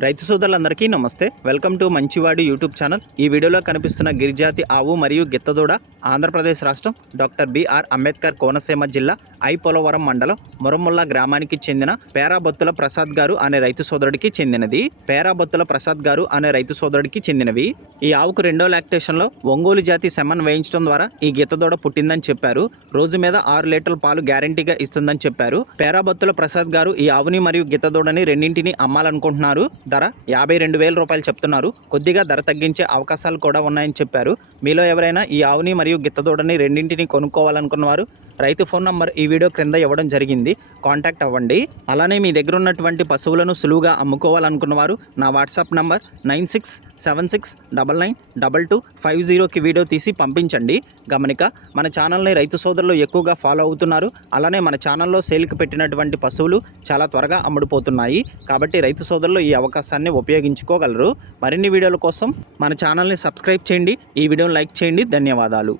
రైతు సోదరులందరికీ నమస్తే. వెల్కమ్ టు మంచివాడి యూట్యూబ్ ఛానల్. ఈ వీడియోలో కనిపిస్తున్న గిరిజాతి ఆవు మరియు గిత్తదూడ ఆంధ్రప్రదేశ్ రాష్ట్రం డాక్టర్ బిఆర్ అంబేద్కర్ కోనసీమ జిల్లా పోలవరం మండలం మురముల్ల గ్రామానికి చెందిన పేరాబత్తుల ప్రసాద్ గారు అనే రైతు సోదరుడికి చెందినది. పేరాబత్తుల ప్రసాద్ గారు అనే రైతు సోదరుడికి చెందినవి. ఈ ఆవుకు రెండో లాక్టేషన్లో ఒంగోలు జాతి సెమన్ వేయించడం ద్వారా ఈ గిత్తదూడ పుట్టిందని చెప్పారు. రోజు మీద 6 లీటర్ల పాలు గ్యారంటీగా ఇస్తుందని చెప్పారు. పేరాబత్తుల ప్రసాద్ గారు ఈ ఆవుని మరియు గిత్తదూడని రెండింటిని అమ్మాలనుకుంటున్నారు. ధర 52,000 రూపాయలు చెప్తున్నారు. కొద్దిగా ధర తగ్గించే అవకాశాలు కూడా ఉన్నాయని చెప్పారు. మీలో ఎవరైనా ఈ ఆవుని మరియు గిత్తదూడని రెండింటిని కొనుక్కోవాలనుకున్నవారు రైతు ఫోన్ నంబర్ ఈ వీడియో క్రింద ఇవ్వడం జరిగింది. కాంటాక్ట్ అవ్వండి. అలానే మీ దగ్గర ఉన్నటువంటి పశువులను సులువుగా అమ్ముకోవాలనుకున్నవారు నా వాట్సాప్ నంబర్ 9676999250కి వీడియో తీసి పంపించండి. గమనిక, మన ఛానల్ని రైతు సోదరులు ఎక్కువగా ఫాలో అవుతున్నారు. అలానే మన ఛానల్లో సేల్కి పెట్టినటువంటి పశువులు చాలా త్వరగా అమ్ముడుపోతున్నాయి. కాబట్టి రైతు సోదరులు ఈ అవకాశాన్ని ఉపయోగించుకోగలరు. మరిన్ని వీడియోల కోసం మన ఛానల్ని సబ్స్క్రైబ్ చేయండి. ఈ వీడియోని లైక్ చేయండి. ధన్యవాదాలు.